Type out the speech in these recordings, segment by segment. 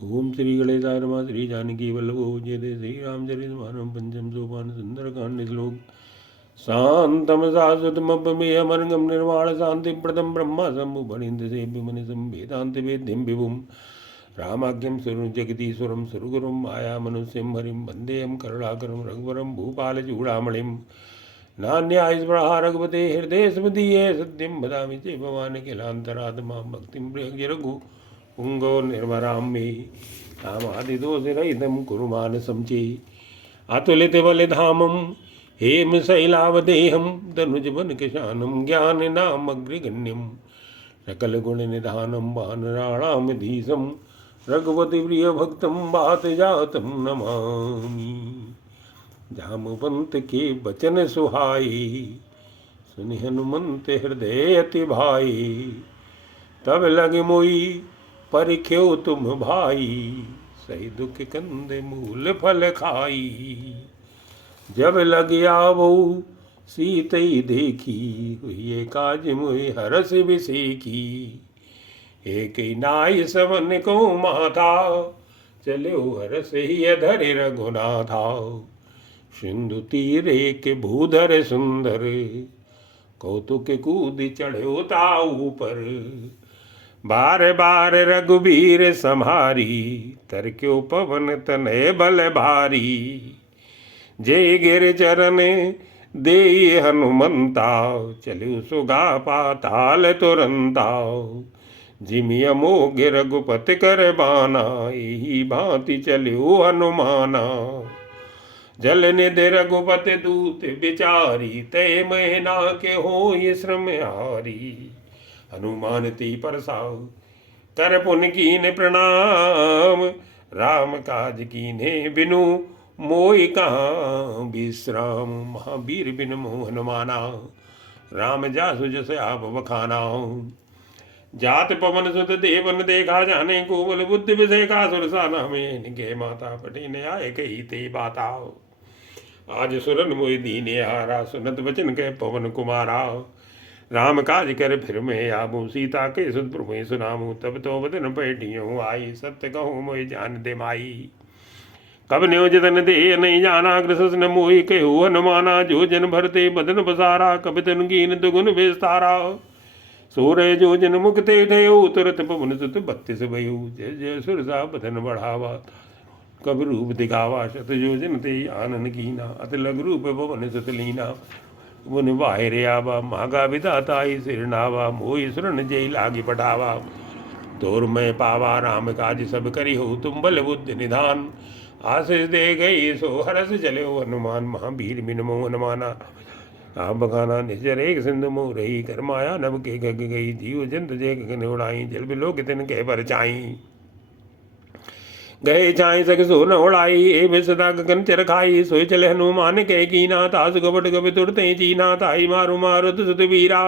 ओम श्री गणेशाय नमः। श्री जानकी वल्लभो जयते। श्री रामचरितमानसं पंचम सोपान सुंदरकांड श्लोक। शांतम शाश्वतमपमेयमर्गम निर्वाण शांति प्रदम ब्रह्म समुपनिंद से विमनि संवेदांत वेद्यम विभुम रामाख्यम सुरु जगदीश्वरम सुरगुरुम माया मनुष्यम हरिम वंदेयम करुणाकरम रघुवरम भूपाल चूड़ामणिम नान्याय स्पृहा रघुपते हृदय स्मदीये सत्यम वदामि चे भवान किलांतरात्मा भक्तिम प्रिय रघु पुंगो निर्मरां मे कामादिदोषरहितं कुरु मानसं चे अतुलितबलधामं हेमशैलावदेहं तनुजवनकिशानं ज्ञाननामग्रगण्यं सकलगुणनिधानं वानराणामधीशं रघुपतिप्रियभक्तं वातजातं नमामि। जामवंत के बचन सुहाए सुनि हनुमंत हृदय अति भाई तब लगे मोई परिख्यो तुम भाई सही दुख कंद मूल फल खाई जब लग आवो सीतई देखी हुई काज मुहि हरस विसेखी एक नाय सवन को माथा चलो हरस ही अधर रघुनाथा सिंधु तीर एक भूधर सुंदर कौतुक कूद चढ़ो ताऊ पर बार बार रघुबीर सम्हारी तरक्यो पवन तनय बल भारी जय गिर चरण दे हनुमंता चलु सुगा पाताल तुरंता जिमि अमोघ रघुपति कर बाना यही भांति चलु हनुमाना जल निधि रघुपति दूत बिचारी तय महीना के हो ये श्रम हारी हनुमान ती परसाऊ कर पुन कीन प्रणाम राम काज कीने बिनु मोहि कहाँ विश्राम महावीर बिन मोहन माना राम जासु जस आप बखाना जात पवन सुत देवन देखा जाने को बल बुद्धि विषेखा सुरसाना में इनके माता पटी ने आए कही ते बाताओ आज सुरन मोहि दीने हारा सुनत वचन के पवन कुमारा राम काज कर फिर मैं आबू सीता के सुत प्रभु सुनामू तब तो वदन पैटियों आई सत्य कहूँ मोहि जान दे माई कब न्योजतन दे नहीं जाना कृष्ण मोहि कहू हनुमाना जो जन भरते बदन बसारा कब तन कीन दुगुन विस्तारा सूर्य जो जन मुख ते ठयो तुरत पवन सुत 32 भयु जय जय सुरसा बदन बढ़ावा कब रूप दिखावा शत जो जन ते आनन कीना अत लग रूप पवन सुत लीना मुन बाहर आवा मागा विधाताई सिरनावा मोहि सुरन जय लागी पटावा तोर मैं पावा राम काज सब करी हो तुम बल बुद्धि निधान आशीष दे गई सो हरस चले हो हनुमान महावीर बिन मोहन माना आप बखाना निश्चर एक सिंधु मोह रही कर माया नभ के गग गई जीव जंत जय गगन उड़ाई जल बिलो कितन कह पर चाई गए चाय सक सो न उड़ाई ए सदा गगन चर खाई सोई चले हनुमान कह कीना तास कपट कपि तुरते चीना ताई मारु मारुत सुत वीरा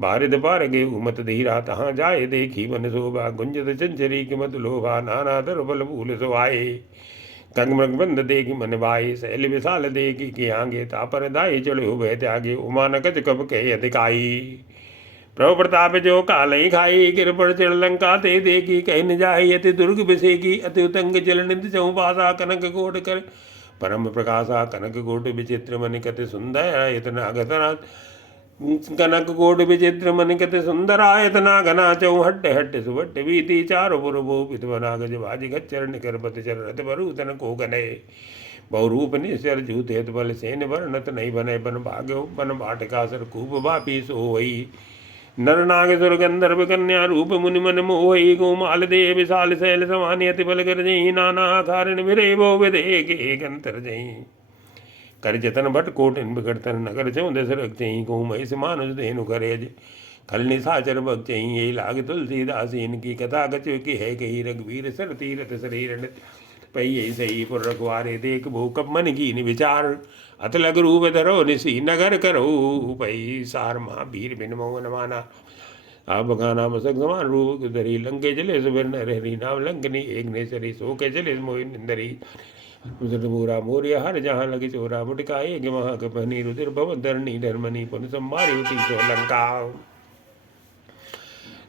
बारिद पार गे उमत धीरा तहाँ जाए देखी मन शोभा गुंजत चंचरी की मत लोभा नाना दर बल फूल सुहाए कंग मृग बंद देखी मन भाई शैल विशाल देखी कि आगे तापर दाई चढ़ो भय त्यागे उमा नकच कब कह अधिकाई प्रभु प्रताप जो कालई खाई कृपण चढ़ लंका ते देखी कहीं न जाही अति दुर्ग बिसेकी अति उतंग जल निंद चौपासा कनक कोट कर परम प्रकाशा कनक कोट विचित्र मन कति सुंदर इतना गतना कनक कोट विचित्र मन कति सुंदरायतना घना चौ हट्ट हट्ट सुभट्ट वीति चारो पुरभो पितवना गज बाज गच्चर निकर पत चर रथ बरूतन को गने बहुरूप निश्चर जूत बल सेन वर्णत नहीं बने बन भाग्यो बन बाटका सर खूब बापी सोई नर नाग सुर गंधर्व कन्या रूप मुनि मन मोहि गोमाल दे विशाल शैल समानि अति बल कर जई नाना कारण विरे भो विदे के गंतर जई कर जतन भट कोटिन बिगड़तन नगर चौं दस रख चई को महिष मानुष देनु करेज खल निशाचर भग चई ये लाग तुलसीदास इनकी कथा गचु की है कही रघुवीर सर तीरथ शरीर पई सही पुर रखवारे देख भो कब मन की विचार अत लग रूप धरो निशी नगर करो पई सार महावीर बिन मोहन माना आप गाना मसक समान रूप धरी लंके जले सुबर न हरी नाम लंकनी एक ने सरी सो के जले मोहि निंदरी मोरा मोरिया हर जहाँ लगे चोरा मुटका एक महा कपनी रुधिर भवन धरणी धर्मनी पुन संभारी उठी सो लंका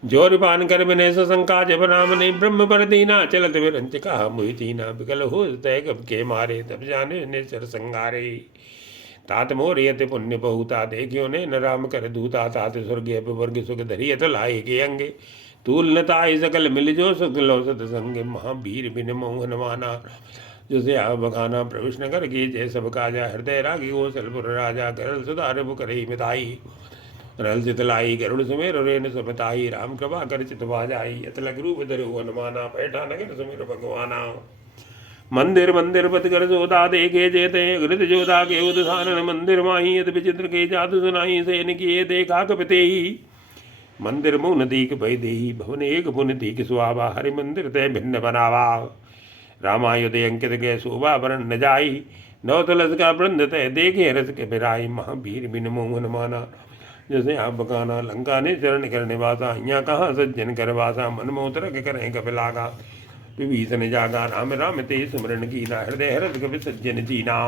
जोर पान कर विनय सशंका जब राम ने ब्रह्म पर दीना चलत विरंच कहा मुहि चीना विकल हो तय कब के मारे तब जाने निश्चर संगारे तात मोर यत पुण्य बहुता देखियो ने न राम कर दूता तात स्वर्ग वर्ग सुख धरियत लाए के अंगे तूल नताई सकल मिल जो सुख लो सतसंग महावीर बिन मोहन माना जिसे आप बखाना प्रविष्ट नगर की जय सब काजा हृदय रागी कौशलपुर राजा करल सुधार करे मिताई रल चितलाई गरुड़ सुमेर रेन समताई राम कृपा कर चितवा जाई अतलक रूप धरु हनुमाना बैठा नगर सुमेर भगवाना मंदिर मंदिर पद कर जोधा देखे जेते घृत जोधा के उदधानन मंदिर माही यद विचित्र के जादू सुनाई सेन किए देखा कपिते ही मंदिर मुन दीक भय देही भवन एक पुन दीक सुहावा हरि मंदिर तय भिन्न बनावा रामायुधे अंकित के शोभा वरण न जाई नौ तुलस का वृंद तय देखे रस के बिराई महावीर बिन मोहन माना जैसे आप बकाना लंका ने चरण करने वासा यहाँ कहाँ सज्जन कर वासा मन मोतर के करें कपिलागा विभीषण जागा राम राम ते सुमरण कीना हृदय हरत कपि सज्जन जीना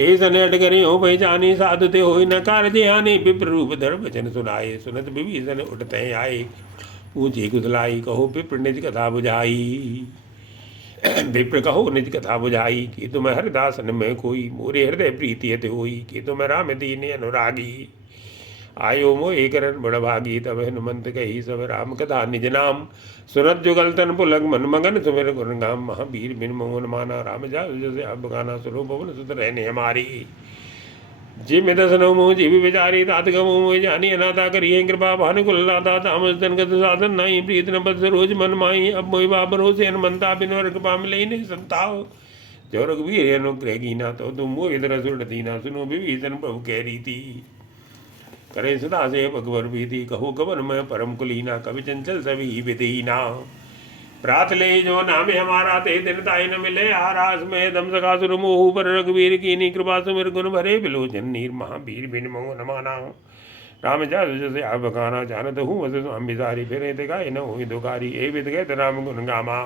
ऐसन अट करें हो पहचानी साधु ते हो न कार्य हानि विप्र रूप धर वचन सुनाए सुनत विभीषण उठते आए पूछे कुशलाई कहो विप्र निज कथा बुझाई विप्र कहो निज कथा बुझाई कि तुम हरिदासन में कोई मोरे हृदय प्रीति यत होई कि तुम राम दीन अनुरागी आयो मोहि करन बड़ भागी तब हनुमंत कही सब राम कथा निज नाम सुनत जुगल तन पुलक मन मगन सुमिर गुण गाम महावीर बिन मोहन माना राम जा जैसे अब गाना सुनो पवन सुत रहने हमारी जी में दसनो मोह जीवी विचारी तात गमो मोह जानी अनाथा करिए कृपा भानुकुल लाता तामस तन गत साधन नहीं प्रीत न बस रोज मन माई अब मोहि बाबरो से हनुमंता बिन वर कृपा मिले नहीं संताओ जो रघुवीर अनुग्रह कीना तो तुम मोहि दरस उड़ दीना सुनो विभीषण प्रभु कह रही थी करे सदा से भगवर भीति कहो गवन में परम कुलीना कवि चंचल सभी विधीना प्रात ले जो नाम हमारा ते दिन ताई न मिले आरास में दम सका सुर मोह पर रघुवीर की कृपा सुमिर गुण भरे बिलोचन नीर महावीर बिन मोह न माना राम जा जैसे आप बखाना जानत हूँ वसे स्वामी बिसारी फिर दिखाए न हुई दुखारी ए विद गए राम गुण गामा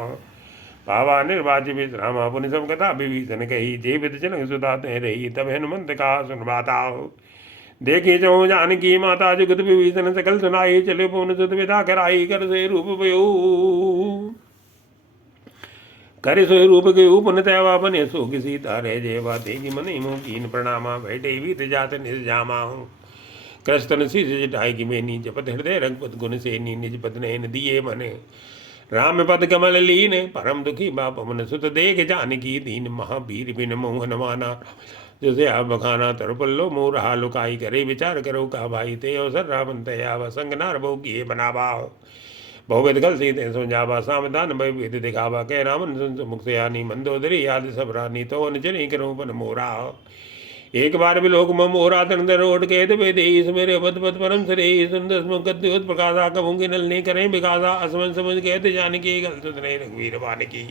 पावा निर्वाचित विश्रामा पुनि सब कथा विभीषण कही जे विद जनक सुधाते रही तब हनुमंत का सुनवाता देखी जो जानकी माता जुगत विभीषण सकल सुनाई चले पवन सुत विदा कराई कर से रूप भयो कर सोई रूप के उपन तैवा बने सो किसी तारे जेवा तेगी मनी मुँह कीन प्रणामा बैठे बीत जात निर्जामा कृष्ण शीश जटाई की मेनी जपत हृदय रघुपत गुण सेनी निज पद नयन दिए मने राम पद कमल लीन परम दुखी बाप मन सुत देख जानकी दीन महावीर बिन मोहन माना जैसे आप बखाना तरपल्लो मोर हा लुकाई करे विचार करो का भाई ते अवसर रामन तयावा संग नार बहु किए बनावा बहुविध गल सीते समझावा सावधान भय विध दिखावा कह रामन सुन मुख से आनी मंदोदरी याद सब रानी तो अनचनी करो पन मोरा एक बार भी लोग मोरा तंदर ओढ़ के दे देश मेरे पद पद परम सरे सुंदर मुकद्योत प्रकाशा कभूंगी नल नहीं करें विकासा असमन समझ कहते जानकी गल सुत नहीं रघुवीर वान की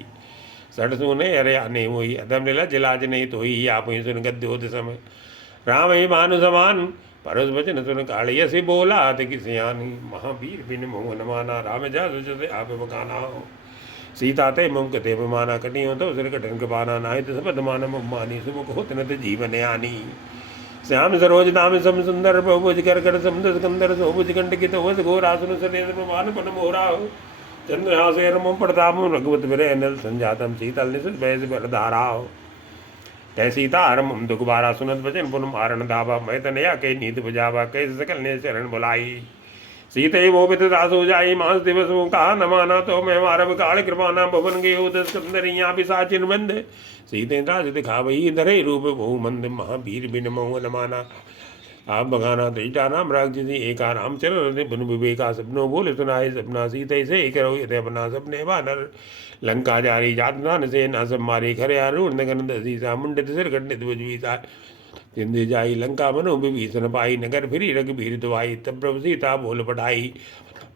सठ सुने अरे आने वही अधम लीला जिलाज नहीं तो ही आप ही सुन गद्योत समय राम ही भानु समान परस वचन सुन काल यसी बोला ते किसी आनी महावीर बिन मोहन माना राम जा से आप बकाना सीता ते मुम कते माना कटियों तो सिर कटन के पाना नाहित सपद मान मानी सुमुख होत न जीवन आनी श्याम सरोज नाम सम सुंदर बहुभुज कर कर समुद्र सिकंदर सोभुज कंठ की तो वस घोर आसुन सनेन्द्र प्रमाण पन मोरा चंद्रहासे रमो प्रताप रघुवत विरय नल संजातम शीतल निशुल भय बर धाराव तय सीता रमम दुख बारा सुनत वचन पुन मारण धावा मैं तनया के नीत बुझावा कैसे सकल ने शरण बुलाई सीते वो बित दासो जाई मास दिवस कहा न माना तो मैं मारब काल कृपाना भवन गे उदस कंदरिया पिसाचिन बंद सीते राज दिखा वही धरे रूप बहु मंद महावीर बिन मोह न माना आप बगाना त्रिटा नाम राग जी एका राम चरण बन विवेका सपनो बोले सुनाए सपना सीते से करो यथे अपना सपने वानर लंका जारी जात नान से ना सब मारे खरे आरूढ़ नगन दसीसा मुंडित सिर खंडित बुझवीसा जिंदे जाई लंका मनो विभीषण पाई नगर फिरी रघुबीर दुआई तब प्रभु सीता बोल पढ़ाई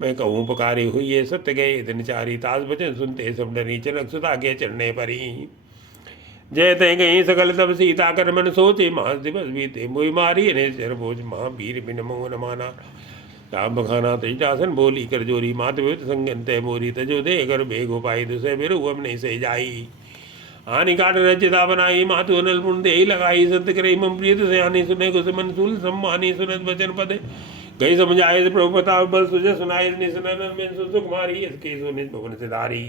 मैं कहूँ पुकारी हुई ये सत्य गए दिन चारी ताज बचन सुनते सब डरी चनक सुधा के चढ़ने परी जय ते गई सकल तब सीता कर मन सोचे मास दिवस बीते मुई मारी ने चर बोझ महावीर बिन मोह न माना राम बखाना त्रिटासन बोली कर जोरी मात संगन तय मोरी तजो दे कर बेग उपाई दुसे बिरु अब नहीं से जाई हानि काट रचिता बनाई मातु अनल पुण्य दे लगाई संत करे मम प्रियत से हानि सुने कुछ मन सुल सम्मानी सुनत वचन पद कहीं समझाए प्रभु प्रताप बल तुझे सुनाई सुकुमारी इसके सोने भवन से धारी।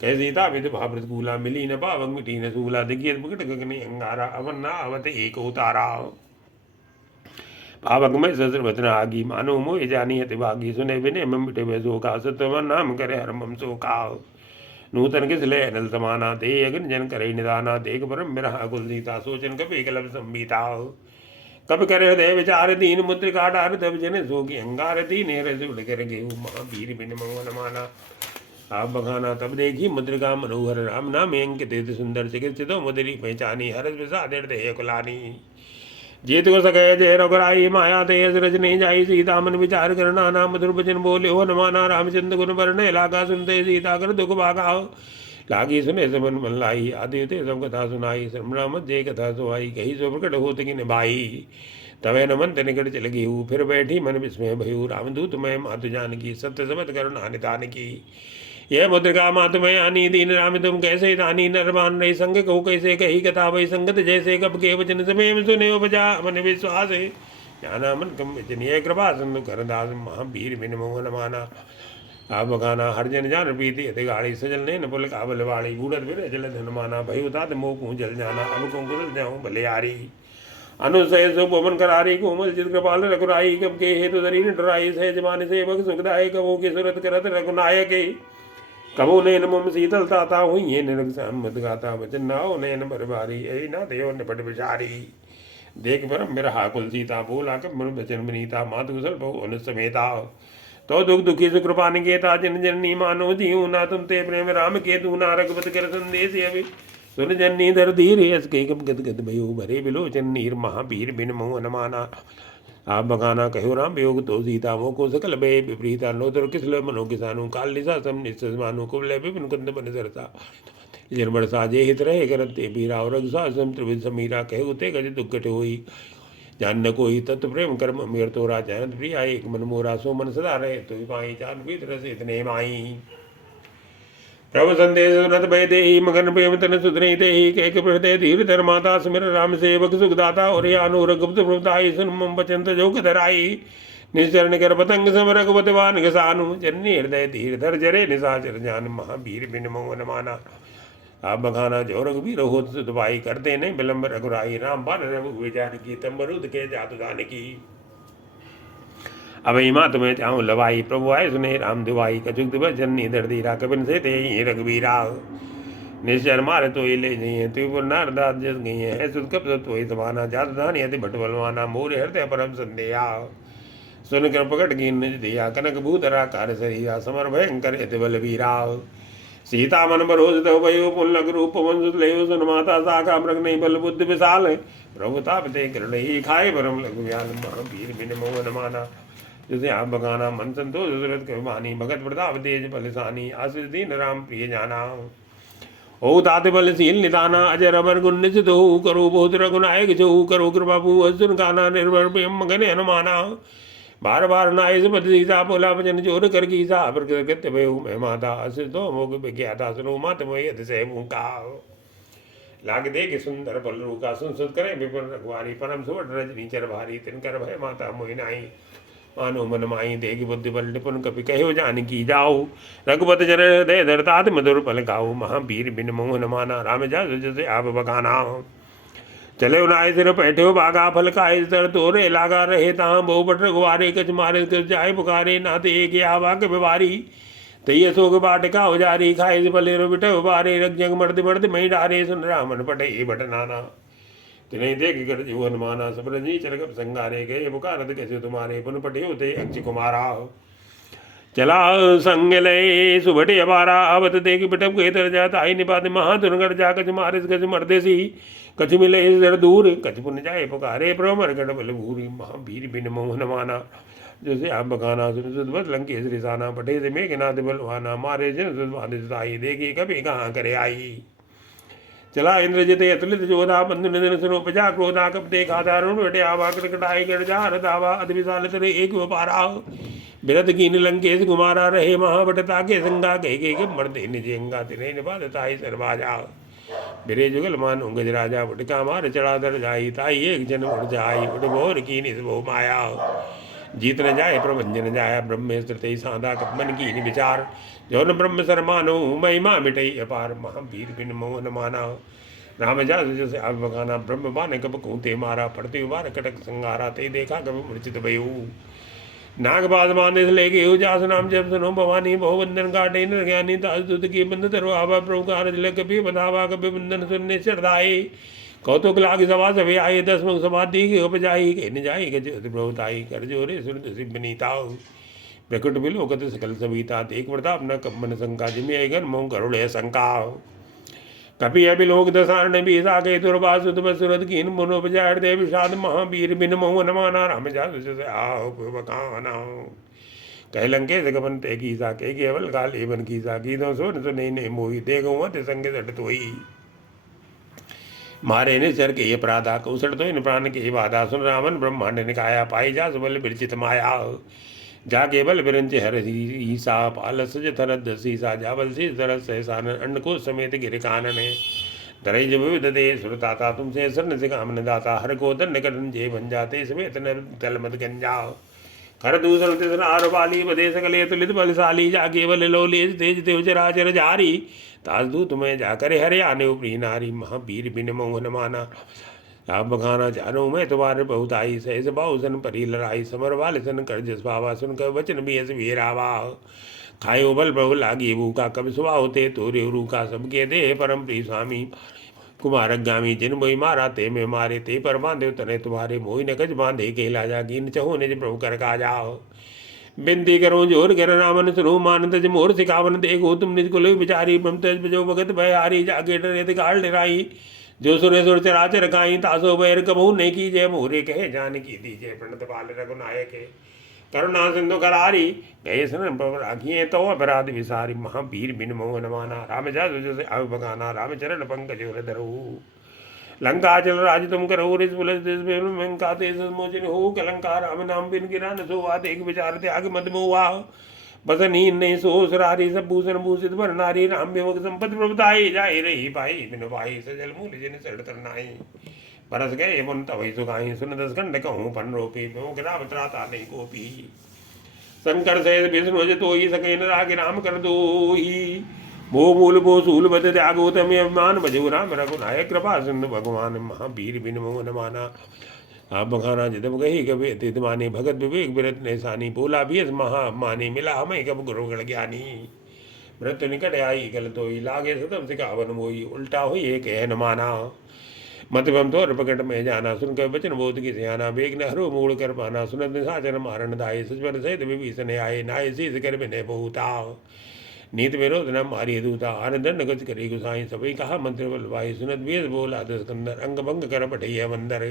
कह सीता विद भाव प्रतिकूला मिली न पावक मिटी न सूला देखिए प्रकट गगने अंगारा अवन ना अवत एक उतारा। पावक में ससुर वचन आगी मानो मोह जानी हति भागी सुने विने मम मिटे वे का सत्यवन नाम करे हर मम का। नूतन किस ले अनल समाना दे अग्न जन करे निदाना देख परम मेरा कुल सीता सोचन कपि एकलव संबीता। कब करे हृदय विचार दीन मुद्रिका डार तब जन सोगी अंगार दीन रसुड़ कर गेहूँ महावीर बिन मोहन माना। आप बखाना तब देखी मुद्रिका मनोहर राम नाम अंकित सुंदर चिकित्सित मुद्री पहचानी हरस विषाद हृदय कुलानी। जीत को सके जय रघुराई माया तेज रज नहीं जाई सीता मन विचार करना नाम मधुर भजन बोले हो नमाना रामचंद्र गुण वर्ण लागा सुनते सीता कर दुख भागा। लागी सुने समन मन लाई आदि सब कथा सुनाई श्रम जय कथा सुहाई कही सो प्रकट होत की निभाई। तवे न मंत निकट चल गई फिर बैठी मन विस्मय भयू रामदूत मैं मातु जान की सत्य समत करुणा निदान की। यह मुद्रिका मातुमय आनी दीन राम तुम कैसे दानी नरमान रही संग को कैसे कही कथा वही संगत जैसे कब के वचन समय सुने उपजा मन विश्वास ज्ञाना मन कम वचनीय कृपा सिंधु कर दास महावीर बिन मोहन माना। आप बखाना हर जन जान प्रीति अति गाड़ी सजल ने न पुल काबल वाड़ी बूढ़त फिर जल धन माना भय उतात मोह को जल जाना अब को कुल जाऊँ भले यारी। अनुसय सुपवन करारी कोमल चित कृपाल रघुराई कब के हेतु दरी डराई सहज मान सेवक सुखदाय कबो के सुरत करत रघुनायक कबो नैन मम शीतल ताता हुई ये निरग सम्मत गाता वचन नाओ नैन बरबारी ऐ ना देव निपट विचारी। देख परम मेरा हाकुल सीता बोला कब मन वचन विनीता मातु कुशल बहु अनुसमेता। तो दुख दुखी सुकृपा निकेता जन जननी मानो जीव ना तुम ते प्रेम राम के तू ना रघुपत कर संदेश अभी सुन जननी धर धीर यस के कब गद गद भयो भरे बिलोचन नीर महावीर बिन मोहन माना। आप बखाना कहो राम वियोग तो सीता वो को सकल भय विपरीता नोदर किसल मनो किसानु काल निशा सम निश्चय मानु कुबल विपिन कुंद बन सरसा जन बरसा जे हित रहे करते बीरा और रघुसा सम त्रिविध समीरा कहो ते गज दुख होई जान न कोई तत्व प्रेम कर्म मेर तोरा जानत प्रिया एक मन मोरा सो मन सदा रहे तो पाई जान पीत रस इतने माई। प्रभु संदेश सुनत भय देहि मगन प्रेम तन सुधरई देहि कह हृदय धीर धर माता सुमिर राम सेवक सुखदाता और यानु रघुपत प्रभुताई सुन मम बचन जोग धराई। निश्चरण कर पतंग सम रघुपत वान घसानु जननी हृदय धीर धर जरे निशाचर जान महावीर बिन मोहन माना। आप बखाना जो रघुवीर हो दुबाई करते नहीं विलम्ब रघुराई राम बान रघु जानकी तम्बरूद के जातु जानकी। अब माँ तुम्हें चाहूँ लवाई प्रभु आए सुने राम दुआई कचुक दिवस जननी दर्दीरा कबिन से ते रघुवीरा। निश्चर मारे तो ये ले गई है त्रिपुर नारदास जस गई है सुध कब तो ही समाना जात धानी अति भट बलवाना मोर हृदय परम संदेहा। सुन कर प्रकट कीन निज दिया कनक भूधरा कार सरिया समर भयंकर अति बलवीरा। सीता मन बरोज तो भयो पुलक रूप वंशुत ले सुन माता साका मृग नहीं बल बुद्धि विशाल प्रभु ताप ते कृण खाए परम लघु व्याल महावीर बिन मोहन माना। जैसे आप बगाना मन संतोष जरूरत कमानी भगत प्रताप तेज बलसानी आशीष दीन राम प्रिय जाना। ओ तात बलशील निदाना अजर अमर गुण निश्चित हो करो बहुत रघुनायक जो करो कृपा भू अर्जुन काना निर्भर प्रेम मगन हनुमाना। बार बार नाय सुमत सीता बोला वचन जोर कर गीता प्रकृत्य भयो मैं माता आशीष दो मोग विज्ञाता सुनो मात मोहि अतिशय भूखा। लाग दे के सुंदर बल रूका सुन सुन करे विपुल रघुवारी परम सुवट रजनी चर भारी तिनकर भय माता मोहि नाई। मानो मन माई देगी बुद्धि बल निपुण कपि कहो जान की जाओ रघुपत जर हृदय धरतात मधुर पल गाओ महावीर बिन मोहन माना। राम जा जैसे आप बखाना चले उनाए सिर बैठे बागा फल खाए सर तोरे लागा रहे तहाँ बहु बट रघुवारे कच मारे कच जाए पुकारे नाते एक आवा के बिवारी तय सोग बाटिका उजारी खाए पले रो बिटे उबारे रग जंग मर्द मर्द मई डारे सुन रामन पटे बट नाना। तिन्हें देख कर जीवन माना सब रजी चरगप संगारे गए पुकारत कैसे तुम्हारे पुन पटे होते अक्ष कुमारा। चला संग लय सुबटे अबारा आवत देख बिटप गए तर जाता आई निपात महादुर्गढ़ जा कच मारिस कच मर्देसी कच मिले जर दूर कच पुन जाए पुकारे प्रमर गढ़ बल भूरी महावीर बिन मोहन माना। जैसे आप बखाना सुन सुध बस लंकेश रिसाना पटे से मेघनाथ बलवाना मारे जन सुध बाधिताई देखी कभी कहाँ करे आई। चला इंद्रजित अतुलित जोधा बंधु निधन सुनो प्रजा क्रोधा कब देखा दारुण बटे आवा कटकटाई कर जा रदावा अति विशाल तेरे एक व्यापारा। बिरत कीन लंकेश कुमारा रहे महाबटता के संगा कह के मरते निजेंगा तिने निपाताई सरबाजा। बिरे जुगल मान उंगज राजा बटका मार चढ़ा दर जाई ताई एक जन उड़ जाई उठ भोर की निस भो माया। जीत न जाए प्रभंजन जाया ब्रह्म स्थित साधा कपमन की विचार जो न ब्रह्म सरमानो महिमा मिटई अपार महावीर बिन मोहन माना राम जा जैसे आग बगाना ब्रह्म बाने कब कूते मारा पड़ते बार कटक संगारा ते देखा कब मूर्छित भयू नागबाज माने से लेके उजास नाम जब सुनो भवानी बहुबंधन काटे न ज्ञानी ताज दूत की बंद तरवा प्रभु कारज ले कभी बधावा कभी बंधन सुनने चढ़ाए कौतुक लाग सभा सभी आये 10 मुख समाधि की उपजाई के न जाई ज्योति प्रभुताई कर जोरे सुन सिबनीता प्रकट बिलोकत सकल सविता देख प्रताप न कम्मन शंका जिम्य गन मोह करुणे शंका कपि अभिलोक दशारण बीसा के दुर्वासुत बसुरत कीन मनोपजाड़ दे विषाद महावीर बिन मोहन माना राम जासु आओ बकाना कह लंके जगमन ते कीसा के केवल काले बन कीसा गीतों सुन सुने ने मोही देखो मत संग सट तोई मारे ने चर के ये प्रादा कौशल तो इन प्राण के बाधा सुन रामन ब्रह्मांड निकाया पाई जा सुबल विरचित माया जा केवल विरंच हर ईसा पाल सज थरद सीसा जावल सी तरस सहसान अन्न को समेत गिर कानन धरई जब विविध दे सुरताता तुमसे शरण से कामन दाता हर को दंड करन जे बन जाते समेत नर तल मत गंजा कर दूसर तिसर आर वाली बदे सकले तुलित बलशाली जा केवल लोलेज तेज तेज चराचर जारी तास दूत में जाकर हरे आने उपरी नारी महावीर बिन मोहन माना आप बखाना जानो मैं तुम्हारे बहुत आई सहज बाहुसन परी लड़ाई समर वाल सन कर जसवावा सुनकर वचन भी ऐसे वीरावा खायो बल प्रभु लागी भूखा कब सुबह होते तोरे रूखा सबके दे परम प्रिय स्वामी कुमार गामी जिन मोई मारा ते में मारे ते पर बांधे तने तुम्हारे मोई न कज बांधे केला जा गिन चहो निज प्रभु कर का जाओ बिनती करो जोर कर रामन सुनो मान तज मोर सिखावन देखो तुम निज कुल विचारी ब्रह्म तज जो भगत भय हारी जाके डरे काल डराई जो सुरे सुर चराचर काई तासो बैर कबहू नहीं की जय मोरे कहे जान की दीजय प्रणत पाल रघुनायक करुणा सिंधु करारी गए सन राखिए तो अपराध विसारी महावीर बिन मोहन माना राम जा से आव बगाना राम चरण पंकज धरो लंका चल राज तुम करो रिस पुलिस लंका तेज मोचन हो कलंका राम नाम बिन गिरा न सो एक विचार त्याग मत मोहा बसनहीन नहीं सोसरारी सब भूषण भूषित भर नारी राम विमुख संपत्ति प्रभुताई जाए रही पाई बिन पाई सजल मूल जिन सड़ तरनाई बरस गए मुन तवई सुखाई सुन 10 खंड कहूँ पन रोपी विमुख राम त्राता नहीं गोपी शंकर से विष्णु तो ही सके न राग राम कर दो ही भो मूल भो सूल बद त्यागो तमें अभिमान भजो राम रघुनायक कृपा सिंधु भगवान महावीर बिन मोहन माना आप बखाना जदम गही कभी अतिथ माने भगत विवेक विरत ने सानी बोला भी महा माने मिला हमें कब गुरु गण ज्ञानी मृत्यु निकट आई गलत होई लागे सतम सिखावन मोई उल्टा हुई एक है न माना मतबम तोर प्रकट में जाना सुनकर वचन बोध की सियाना बेग न हरो मूड़ कर पाना सुनत निशाचर मारण दाये सजवन सहित विभीषण आये नाय शीस कर बिने बहुता नीत विरोध न मारी दूता आनंदन गज करी गुसाई सभी कहा मंत्र बलवाई सुनत वेद बोला दस्कंदर अंग भंग कर पठैया मंदर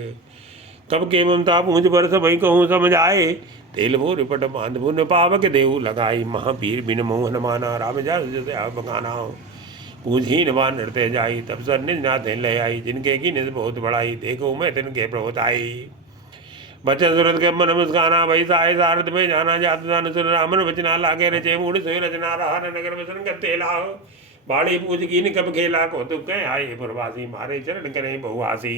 कब के ममता पूंज पर सबई कहूँ समझ आए तेल भो रिपट बांध भुन पावक देहु लगाई महावीर बिन मोहन माना राम जा जैसे आप बगाना पूंजहीन बान नृत्य जाई तब सर निज नाथे ले आई जिनके की निज बहुत बड़ाई देखो मैं तिनके प्रभुताई बचन सुरत के मन मुस्काना वही साय सारथ में जाना जात जान सुन रामन वचना लागे रचे मूड सोई रचना रहा नगर वसन करते लाओ बाड़ी पूज कीन कब खेला को तुक कह आए पुरवासी मारे चरण करें बहुआसी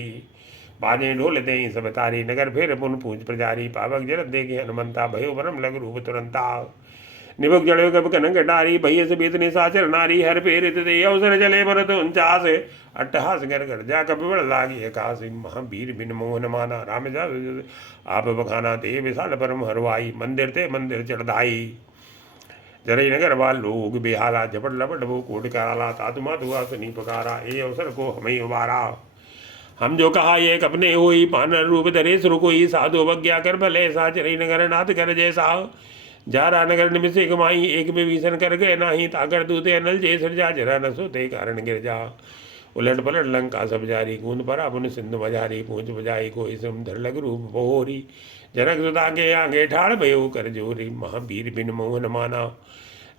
बाजे ढोल दे सब तारी नगर फिर पुन पूज प्रजारी पावक जरत देखे हनुमंता भयो परम लग रूप तुरंता निबक जड़ो कब कनक डारी भैया से बेतने साचर नारी हर पेर दे अवसर चले भरत 49 अट्टहास कर कर जा कब बड़ लागी आकाश महावीर बिन मोहन माना राम जा आप बखाना ते विशाल परम हरवाई मंदिर ते मंदिर चढ़ाई जरई नगर वाल लोग बेहाला झपट लपट वो कोट कराला तातु मातु आसनी पकारा ए अवसर को हमें उबारा हम जो कहा ये कपने हुई पान रूप धरे सुर कोई साधु अवज्ञा कर भले सा चरई नगर नाथ कर जैसा जारा नगर निमिषे कमाई एक विभीषण कर गए नाही ताकर दूते अनल जय सर जरा न सोते कारण गिर जा उलट पलट लंका सब जारी कूद परा पुन सिंधु बजारी पूछ बजाई कोई धर लग रूप बहोरी जनक सुता के आगे ठाड़ भयो कर जोरी महावीर बिन मोहन माना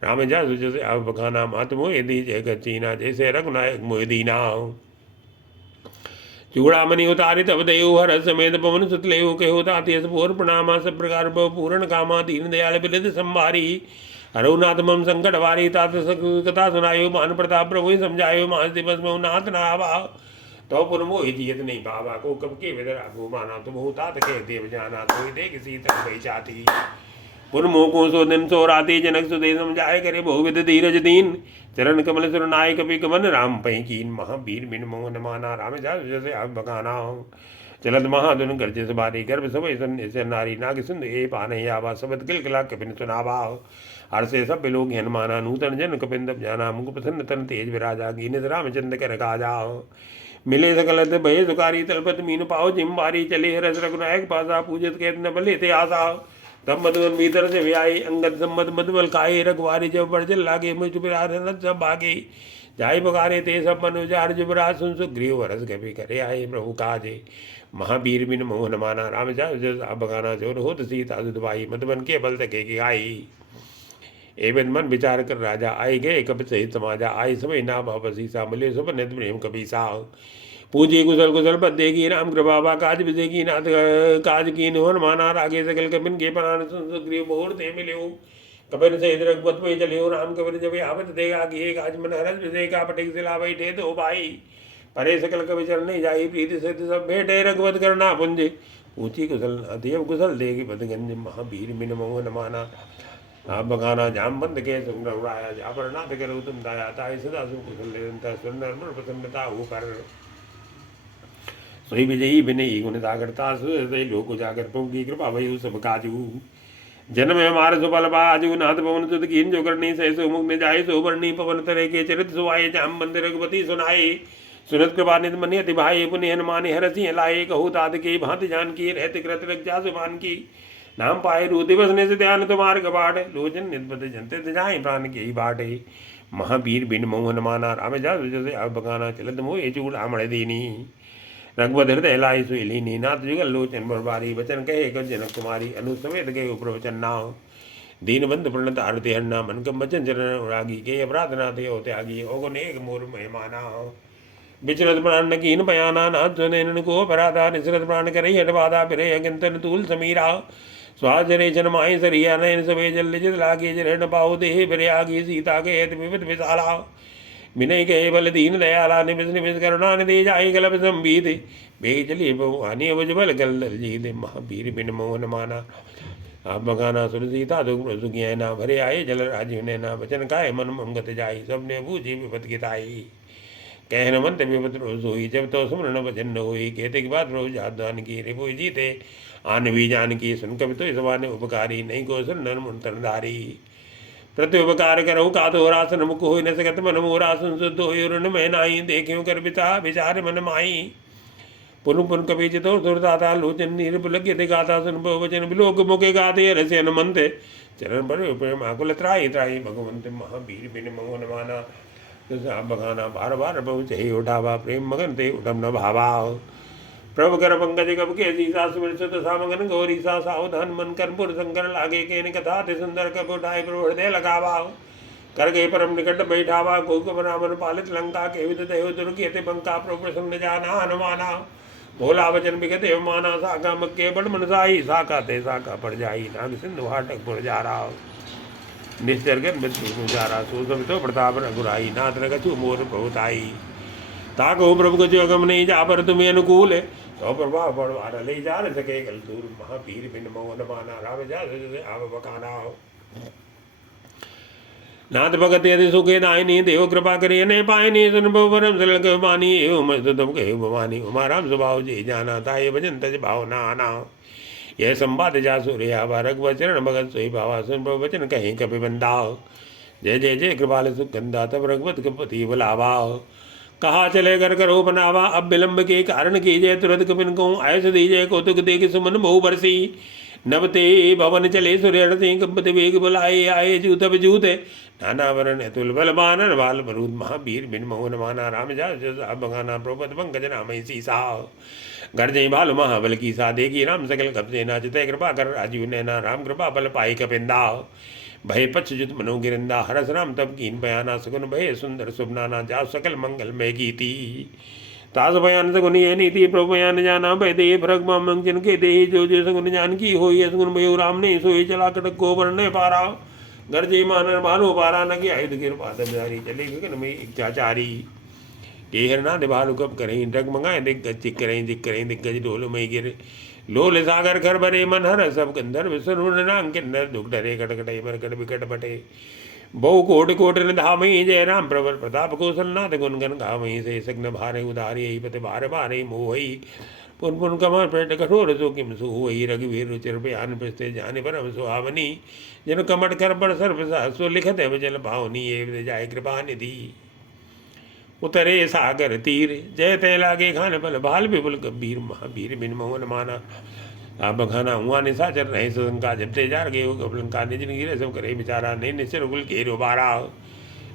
राम जा सुज अब बखाना मात मोह दी जय गचीना जैसे रघुनायक मोह दीना चूड़ामणि उतारि तब देव हर समेत पवन सुतलेव कहो तात्यस पूर प्रणामा सब प्रकार पूर्ण कामा दीन दयाल बिलद संभारी हरुनाथ मम संकट वारी तात कथा सुनायो मान प्रताप प्रभु समझायो मास दिवस में नाथ नावा तो पुन मोहि जियत नहीं बाबा को कब के विदरा घुमाना तुम होतात के देव जाना कोई दे किसी तक भई चाती पुन मोह को सो दिन सो राती जनक सुदे समझाए करे बहुविध धीरज दीन चरण कमल सुर नाय कपि कमन राम पै कीन महावीर बिन मोहन माना राम जैसे अब बगाना चलत महाधुन गर्ज सबारी गर्भ सब से नारी नाग सिंधु ए पाने आवा सबद किल किला कपिन सुनावा हर से सब लोग हनुमाना नूतन जन कपिंद जाना मुख प्रसन्न तन तेज विराजा कीन रामचंद्र कर काजा मिले सकल भय सुकारी तलपत मीन पाओ जिम्बारी चले रस रघुनायक पासा पूजित कहत न बले थे आसा तब मधुवन भीतर से व्याई अंगद सम्मत मधुबल खाए रघुवारी जब बड़जल लागे मुझ बिराज सब भागे जाय बगारे ते सब मनुजार जुबराज सुन सुग्रीव वरस कभी करे आए प्रभु काजे महावीर बिन मोहन माना राम जा बगाना जोर होत सीता दुदवाई मधुबन के बल तके की आई एवं मन विचार कर राजा आए गए कब सहित समाजा आए समय ना बाबसी सा मिले सुप नित प्रेम कभी सा पूजी कुशल कुशल पद देगी राम कृपा काज विदेगी नाथ काज कीन होन माना रागे सकल कबिन के परान सुग्रीव मुहूर्ते मिले कपिन से रघुपत में चले हो राम कबिन जब आवत देगा कि एक आज मन हरस विजय का पटिक सिला बैठे तो भाई परे सकल कवि चरण नहीं जाई प्रीति से सब भेटे रघुपत करना पुंज पूछी कुशल देव कुशल देगी पदगंज महावीर बिन मोहन माना आप बगाना जाम बंद के तुम रघुराया जा पर नाथ करो तुम दाया ताई सदा सुख कुशल निरंतर सुंदर मन प्रसन्नता हो कर सोई विजयी विनयी गुण सागरता सुई लोक उजागर प्रभु की कृपा भयु सब काजू जन्म हमार सुबल बाजू नाथ पवन सुत कीन जो करनी सह सो मुख में जाय सो वर्णी पवन तरह के चरित सुआए जाम बंद रघुपति सुनाए सुनत कृपा नित मनि अति भाई पुण्य हनुमान हरसि लाए कहू तात के भांति जान की रहते कृत रख जा सुबान की नाम पाए रू दिवस ने से ध्यान तुम्हार कबाड़ लोचन नित जनते जाए प्राण के ही बाटे महावीर बिन मोहन माना राम जा जैसे अब बगाना चलत मोह चूड़ आमड़ दीनी रघुपत हृदय लाई सुलीनी नाथ जुगल लोचन बरबारी वचन कहे जनक कुमारी अनुसमेत गए प्रवचन नाव दीन बंधु प्रणत आरती हन्ना मन कम वचन चरण रागी के अपराधना थे त्यागी ओगुन एक मोर मेहमाना विचरत प्राण न कीन बयाना नाथ सुनैन को अपराधा निसरत प्राण करे हटबाधा फिरे अगिंतन तूल समीरा स्वाजरे जन्माई सरिया नयन सवे जल लिजित लागे जरण पाओ देह फिरे आगी सीता के हेत विविध विशाला विनय के बल दीन दयाला निमिष निमिष करुणा निधि जाई गलब संबीत बेग चलिए भगवानी अवजबल गल जीत महावीर बिन मोहन माना आप बगाना सुर सीता दुख सुखिया ना भरे आए जल राजीव ने ना वचन काय मन मंगत जाई सबने बूझी विपत गीताई कहन मंत विपत रोज हुई जब तो सुमरण वचन न हुई कहते के बाद रोज जान की रिपु जीते आन भी जान की सुन कभी तो सवाने उपकारी नहीं को सुन नर मुंतरधारी प्रत्युपकार करहु का तो रासन मुख हो न सकत मन मोरा सुन शुद्ध हो ऋण में नाई देखियो कर पिता विचार मन माई पुन पुन कभी चितो सुरदाता लोचन नीरप लगे थे गाता सुन वचन बिलोक मुके गाते रसे हनुमंत चरण पर प्रेम आकुल त्राई त्राई भगवंत महावीर बिन मोहन माना बखाना बार बार बहु चही उठावा प्रेम मगन ते उठम न भावा प्रभु कर पंकज कब के सीसा सुमिर सुत सामगन गौरी सा सावधान मन कर्पूर शंकर लागे के कथा ते सुंदर कब उठाए प्रभु हृदय लगावा कर गए परम निकट बैठावा गोकुल रामन पालित लंका के विद देव दुर्गेते बंका प्रभु प्रसन्न जाना हनुमाना भोला वचन बिगत माना साका मक्के बड़ मनसाई साका ते साका पड़ जाई नाग सिंधु हाटक पुर जा रहा निश्चरगन मृत्यु गुजारा सुसम तो प्रताप रघुराई नाथ न कछु मोर बहुताई ताको प्रभु को जो अगम नहीं जा पर तुम्हें अनुकूल है तो प्रभाव बढ़वा ले जा न सके कल दूर महावीर बिन मोहन माना राम जा आव बकाना नाथ भगत यदि सुखे दायनी देव कृपा करिए ने पायनी सुन परम सरल के बानी एवं मस्तम कहे भवानी उमा राम स्वभाव जी जाना ताये भजन तज भाव ना आना यह संवाद जा सूर्या रघुवर चरण भगत सोई भावा सुन वचन कहीं कपि बंदा जय जय जय कृपाल सुखंदा तब रघुवत कपति बुलावा कहा चले कर करो बनावा अब विलंब के कारण कीजय तुरंत कपिन को ऐस दीजय कौतुक देख सुमन बहु बरसी नवते भवन चले सुरेण सिंह कंपति वेग बुलाए आए जूत जूत नाना वरण तुल बल बानर बाल बरूद महावीर बिन मोहन माना राम जा बगाना प्रोपत पंकज नाम सीसा गर्जय भालु महाबल की सा देगी राम सकल कब्जे ना चितय कृपा कर राजीव नैना राम कृपा बल पाई कपिंदा भय पक्ष जुत मनो गिरंदा हरस राम तब कीन बयाना सगुन भय सुंदर सुबनाना जा सकल मंगल में गीती ताज बयान सगुन ये नीति प्रभु बयान जाना भय दे भरग मामंग जिनके दे जो जो सगुन जान की हो सगुन भय राम ने सोई चला कटक को वर्ण पारा गर्जे मानर भालो पारा न के आयुध गिर पादम जारी चले गगन में इच्छाचारी के हरनाद भालु कब करें डगमगाए दिग्गज चिक करें दिग्गज डोल मई गिर लोल सागर कर भरे मन हर सब गंधर्व सुन नाम किन्नर दुख डरे कटकटे मरकट विकट बटे बहु कोट कोट धामई जय राम प्रवर प्रताप कौशलनाथ गुनगन गावई से सग्न भारे उदारी पति भार भारे मोहई पुन पुन कमर पेट कठोर सो किम सुई रघुवीर रुचिर बयान प्रस्ते जाने परम सुहावनी जन कमट कर पर सर्व सो लिखत है जल भावनी ये जाय कृपा निधि उतरे सागर तीर जय तय लागे खान पल भाल विपुल गंभीर महावीर बिन मोहन माना आप बखाना हुआ निशाचर रहे शंका जब ते जार गए कपलंका निज गिरे सब करे बिचारा नहीं निश्चर कुल के रोबारा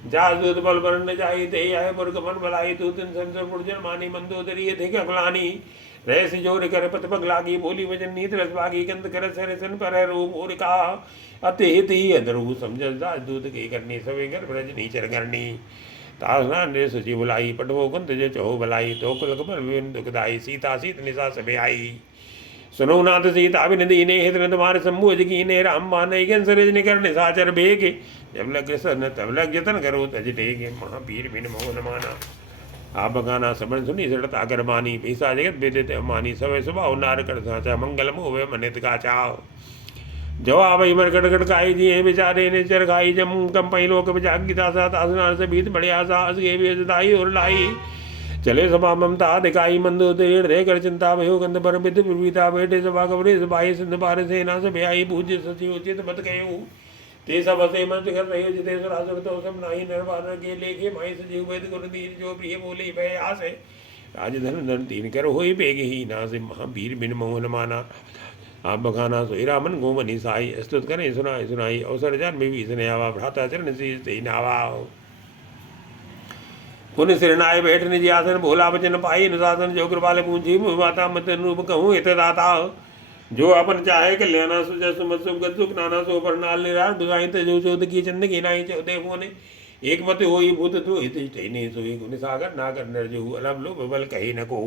जा दूत बल वर्ण जाई ते आए पुरख मन बलाई तू तिन संसर पुरजन मानी मंदोदरी थे अकलानी रहस्य जोर कर पत पग लागी बोली वजन नीत रस भागी गंध कर सर सन पर रूप और का अति हित ही अधरू समझ दास दूत के करनी सवे कर ब्रज नीचर करनी तासना ने सची बुलाई पटवो गंध जो चहो बलाई तो कुल कमल विन दुखदाई सीता सीत निशा सबे आई सुनो नाथ सीता विनदी ने हित तुम्हारे सम्भुज की ने राम माने गन सरज निकर निशाचर बेगे जब लग सन तब लग जतन करो तज टेगे महावीर बिन मोहन माना आप गाना समण सुनी सड़ता कर मानी पैसा जगत बेदे मानी सवे सुभाव नार कर साचा मंगल मोह मनित का चाव जवाब मर कटकट खाई दिए बेचारे ने चर खाई जम कम पही लोक जागीता सा तासनार से बीत बड़े आसा हस गे बेजदाई और लाई चले सभा ममता दिखाई मंदो देर दे कर चिंता भयो गंध पर विद प्रवीता बैठे सभा कबरे सभाई सिंध पार सेना से ब्याई पूज्य सची उचित मत कहूँ ते सब हसे मंच कर रहे जिते सुरासुर तो सब नाही नरवार के लेखे माई सजीव वेद गुर दीन जो प्रिय बोले भय आसे राजधन धन तीन कर होई बेगे ही ना से महावीर बिन मोहन माना आप बखाना सोई रामन गोमनी साई स्तुत करें सुनाई सुनाई अवसर जान में भी इसने आवा भ्राता चरण से नावा पुण्य सिरनाय बैठ निज आसन भोला वचन पाई अनुशासन जो कृपाल पूंजी माता मत रूप कहूँ इत दाता जो अपन चाहे कल्याणा सुजय सुमत सुख गत सुख नाना सो पर नाल निरार दुआई जो चौद की चंद की नाई चौदे होने एक पति होई भूत तु हित नहीं सोई गुण सागर ना कर नर जो अलम लोभ बल कही न को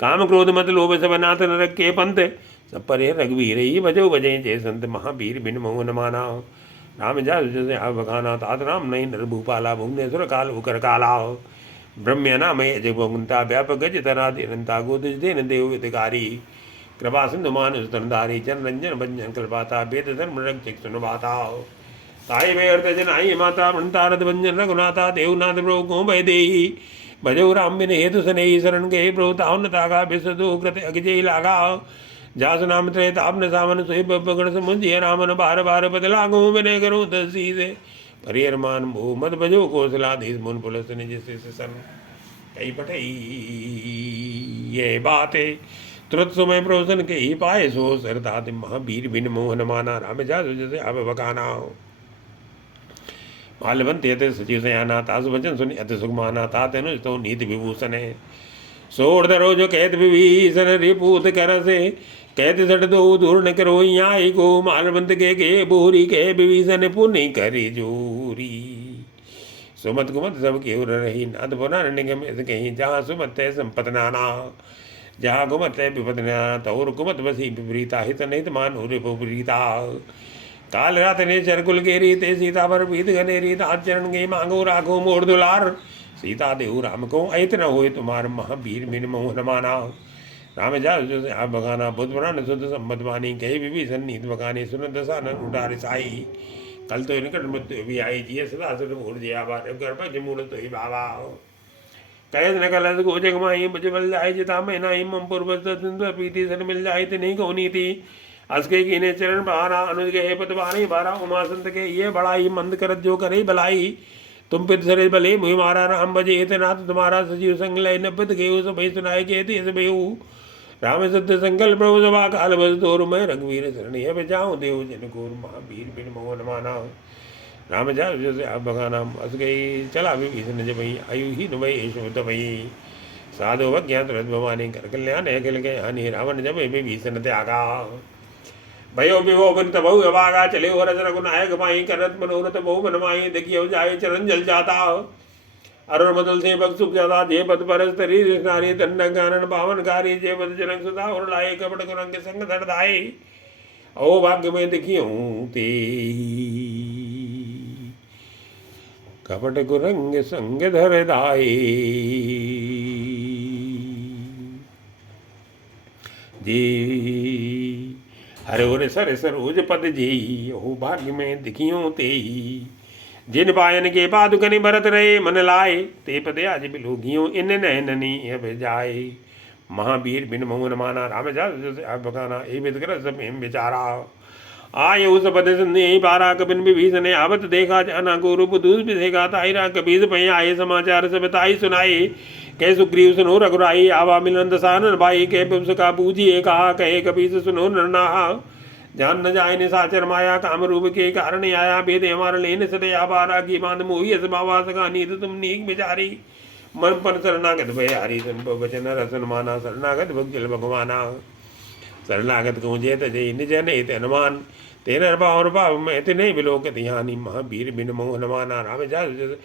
काम क्रोध मत लोभ सब नाथ नरक के पंथ सब परे रघुवीर ही बजो बजे जय संत महावीर बिन मोहन माना राम जा जैसे आप बखाना तात राम नहीं नर भूपाला भुवनेश्वर काल उकर काला ब्रह्म्य नाम जगवंता व्यापक गज तना देनता गोद देन देव विदकारी कृपा सिंधु मानुष तनधारी चन रंजन भंजन कृपाता वेद धर्म रक्षक सुनवाता ताई वे अर्थ जनाई माता भंतारद भंजन रघुनाथा देवनाथ प्रभु गो भय देही भजो राम बिन हेतु सनेही शरण गए प्रभु ताउन तागा विशदो कृत अगजय लागा जास नाम त्रय तापन सामन सोई पकड़ समुझिय रामन बार बार बदला गो विनय करो दसी से परिहरमान भो मत भजो कौशलाधीश मुन पुलस निज सन कई पठई ये बातें तुरंत समय प्रवचन के ही पाए सो सरता महावीर बिन मोहन माना राम जा जैसे अब बकाना मालवंत यते सचिव सयाना तास वचन सुनि अति सुख माना तात अनुज तो नीति विभूषण है सोड़ धरो जो कहत विभीषण रिपूत कर से कहते सट दो दूर न करो यहाँ को मालवंत के बोरी के विभीषण पुण्य करी जोरी सुमत कुमत सब के रही नाथ पुराण निगम कहीं जहाँ सुमत है संपत नाना जहाँ घुमत है विपद तौर कुमत बसी विपरीता हित नहीं मान हो रिपरीता काल रात ने चरकुल के रीते सीता पर पीत घने रीत हाथ चरण गई मांगो राखो मोड़ दुलार सीता देव राम को ऐत न होए तुम्हार महावीर बिन मोहन माना राम जा आप बगाना बुद्ध पुराण शुद्ध सम्मत वाणी कही विभीषण नीत बगाने सुन दशानन उठार साई कल तो निकट मृत्यु भी आई जिये सदा सुन भूल जया बार गर्भ जमूल तो ही बाबा कैद न कलस गोजग माई बल जाए जिता मैं नाई मम पूर्व प्रीति सन मिल जाए नहीं कौनी थी असके की ने चरण बहारा अनुज के पतवारी बारा उमा संत के ये बड़ाई मंद करत जो करे भलाई तुम पित सरे भले मुहि मारा राम बजे नाथ तुम्हारा सजीव संग लय नपित के उस भई सुनाए के थे बेहू राम सत्य संकल्प प्रभु सभा काल बस तोर मैं रघुवीर शरणी है बजाऊं देव जन को महावीर बिन मोहन माना राम जा जैसे आप बगाना हंस गई चला विभीषण जब वही आयु ही नुबई यशोत वही साधु वज्ञात तुरंत भवानी कर कल्याण अखिल के हानि रावण जब विभीषण त्यागा भयो विभो बन तबहु अभागा चले हो रज रघुनायक माई करत मनोरथ बहु बनमाई देखियो जाए चरण जल जाता अरुण बदल से भक्त सुख जाता जे पद परस तरी नारी दंड गानन पावन कारी जे पद जनक सुधा और लाए कपट कुरंग संग धरदाए ओ भाग्य में देखियो ते कपट कुरंग संग धर दाए। जी हरोर सर सरोज पद जेई, ओ भाग्य में दिखियों तेई। जिन पायन के पादुकनि भरत रहे मन लाए, ते पद आज बिलोगियों इन नैननी अब जाए। महावीर बिन मोहन माना, राम जस बखाना ए विद कर सब बेचारा। आय उस पद संदेह पारा, कबिन विभीषण ने आवत देखा, जाना को रूप दूस बिसेगा। तायरा कबीर पै आए, समाचार सब ताई सुनाए। कह सुग्रीव सुनो रघुराई, आवा मिलन दसानन भाई। कह बिभस का पूजिए कहा, कहे कबीर सुनो नरनाहा। जान न जाय निशाचर माया, काम रूप के कारण आया। भेद हमार लेन सदया बारा, की बांध मोही अस बाबा सका। नीत तुम नीक बिचारी, मन पर शरणागत भय हारी। सन वचन रसन माना, शरणागत भगजल भगवाना। शरणागत को जेत जय निज नेत हनुमान, तेरह बावर भाव में तिन्हें बिलोक ध्यानी। महावीर बिन मोहन माना, राम जस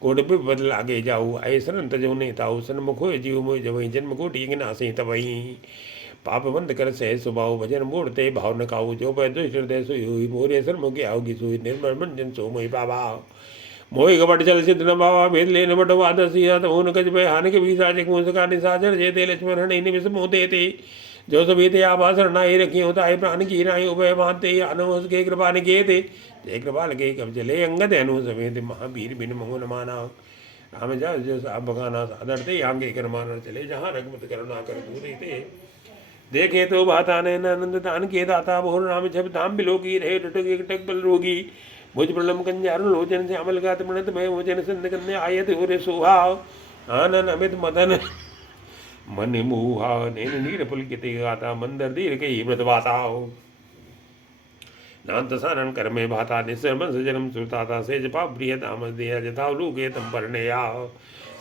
कोट विपद लागे जाऊ। आय शरण तजो नेताऊ, सन्मुख होय जीव मोय जवई। जन्म कोटि नासे तबई, पाप बंद कर सह सुभाऊ। भजन मूर्ते भाव न खाऊ, जो पै दुष्ट हृदय सोई हुई। मोरे सन्मुख आओगी सोई, निर्मल मन जन सो मोहि पावा। मोहि कपट चल सिद्ध न बावा, भेद ले न बटवा दसिया। तो कज भय हानि के बीसा, जग मुझ का निसाचर जेते। लक्ष्मण हृदय निमिष मोह देते, जो सभी ते आभा शरणाई रखी होता है। प्राण की राई उभय मानते, अनुस के कृपा निकेते। जय कृपाल के कब चले अंगद अनु समेत। महावीर बिन मोहन माना, राम जस आप बखाना। सादर ते आगे कर माना, चले जहाँ रघुमत करुणा कर दूरे थे। देखे तो भाता ने आनंद दान के दाता। बोल राम जब धाम बिलोकी, रहे टटक एक टक बल रोगी। भुज प्रलम कंजारु लोचन से अमल गात मणत भय। वचन संद कन्या आयत हो रे सुहाव। आनन अमित मदन मन मुहा। नैन नीर पुलकित गाता, मंदर दीर कही व्रत वाताओ। नान्त सारण कर में भाता, निसर्मन सजनम सुरताता। सेज पाप प्रिय दाम दिया, जताव लूके तम परनेया।